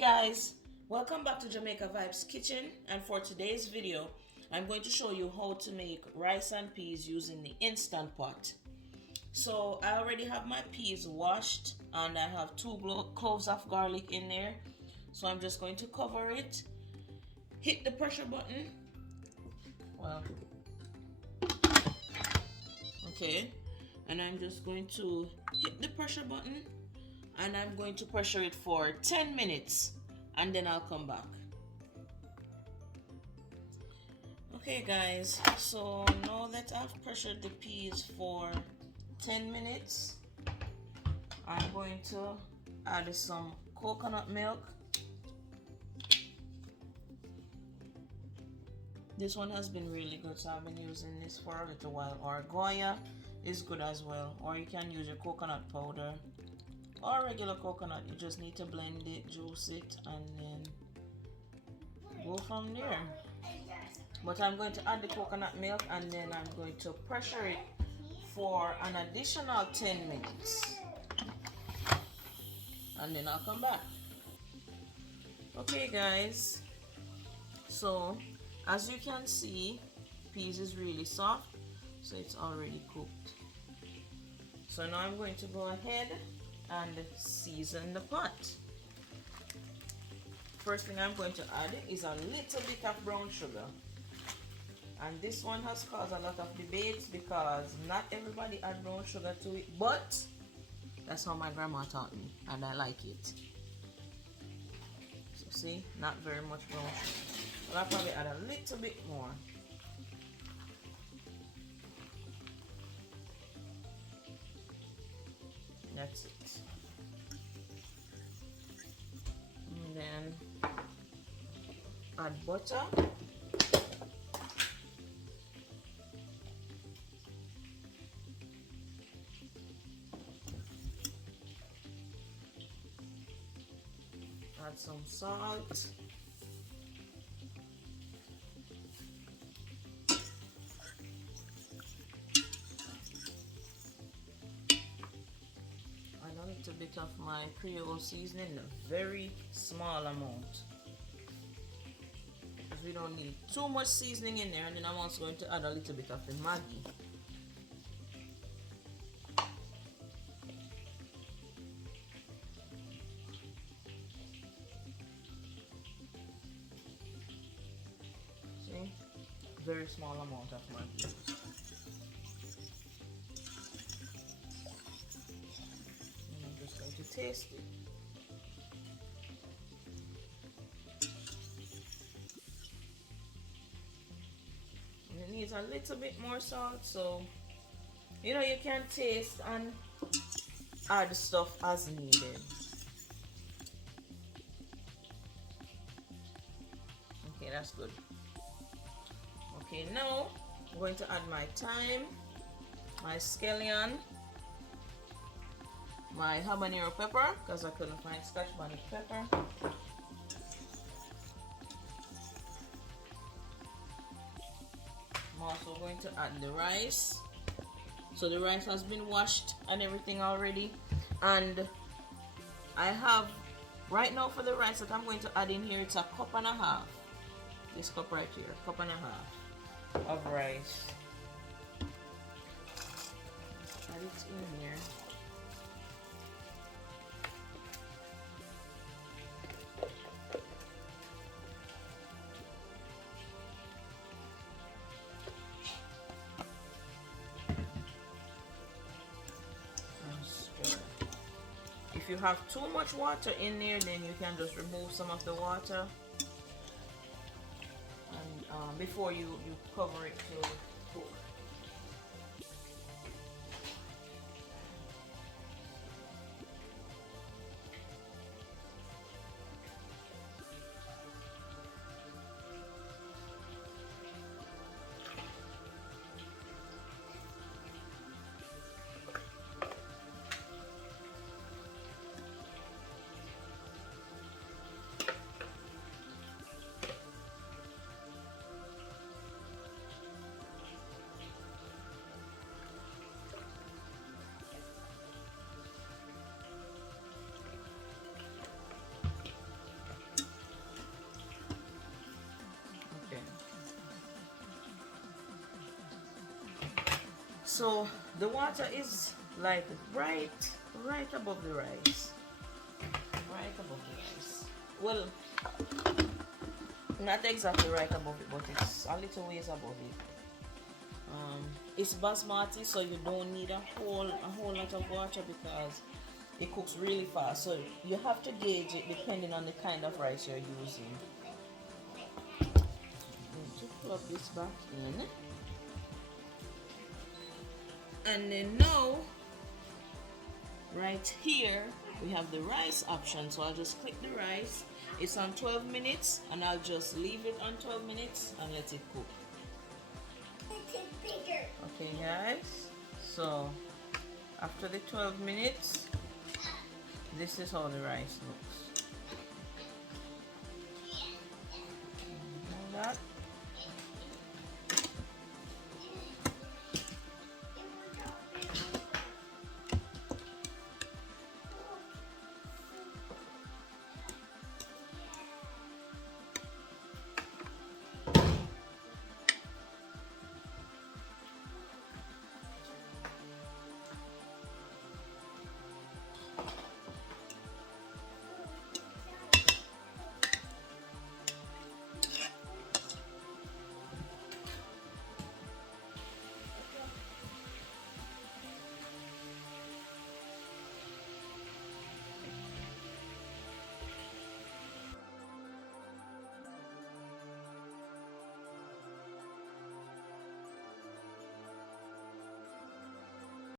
Guys, welcome back to Jamaica Vibes Kitchen, and for today's video I'm going to show you how to make rice and peas using the Instant Pot. So I already have my peas washed and I have 2 cloves of garlic in there, so I'm just going to cover it, hit the pressure button, okay, and I'm just going to hit the pressure button and I'm going to pressure it for 10 minutes and then I'll come back. Okay guys, so now that I've pressured the peas for 10 minutes, I'm going to add some coconut milk. This one has been really good, so I've been using this for a little while. Or Goya is good as well, or you can use your coconut powder or regular coconut. You just need to blend it, juice it, and then go from there. But I'm going to add the coconut milk and then I'm going to pressure it for an additional 10 minutes and then I'll come back. Okay guys, so as you can see, peas is really soft, so it's already cooked. So now I'm going to go ahead and season the pot. First thing I'm going to add is a little bit of brown sugar, and this one has caused a lot of debates because not everybody add brown sugar to it, but that's how my grandma taught me and I like it. So see, not very much brown sugar, but I'll probably add a little bit more. That's it. And then add butter. Add some salt. A little bit of my Creole seasoning, a very small amount, because we don't need too much seasoning in there. And then I'm also going to add a little bit of the Maggie. See, very small amount of Maggie. To taste it. And it needs a little bit more salt, so you know, you can taste and add stuff as needed. Okay, that's good. Okay, now I'm going to add my thyme, my scallion, my habanero pepper, because I couldn't find Scotch bonnet pepper. I'm also going to add the rice. So the rice has been washed and everything already, and I have right now for the rice that I'm going to add in here, it's a cup and a half. This cup right here, cup and a half of rice. Add it in here. If you have too much water in there, then you can just remove some of the water and before you cover it to cook. So the water is like right above the rice. Right above the rice. Well, not exactly right above it, but it's a little ways above it. It's basmati, so you don't need a whole lot of water because it cooks really fast. So you have to gauge it depending on the kind of rice you're using. To plug this back in, and then now right here we have the rice option. So I'll just click the rice. It's on 12 minutes, and I'll just leave it on 12 minutes and let it cook. Okay guys, so after the 12 minutes, this is how the rice looks. Like that.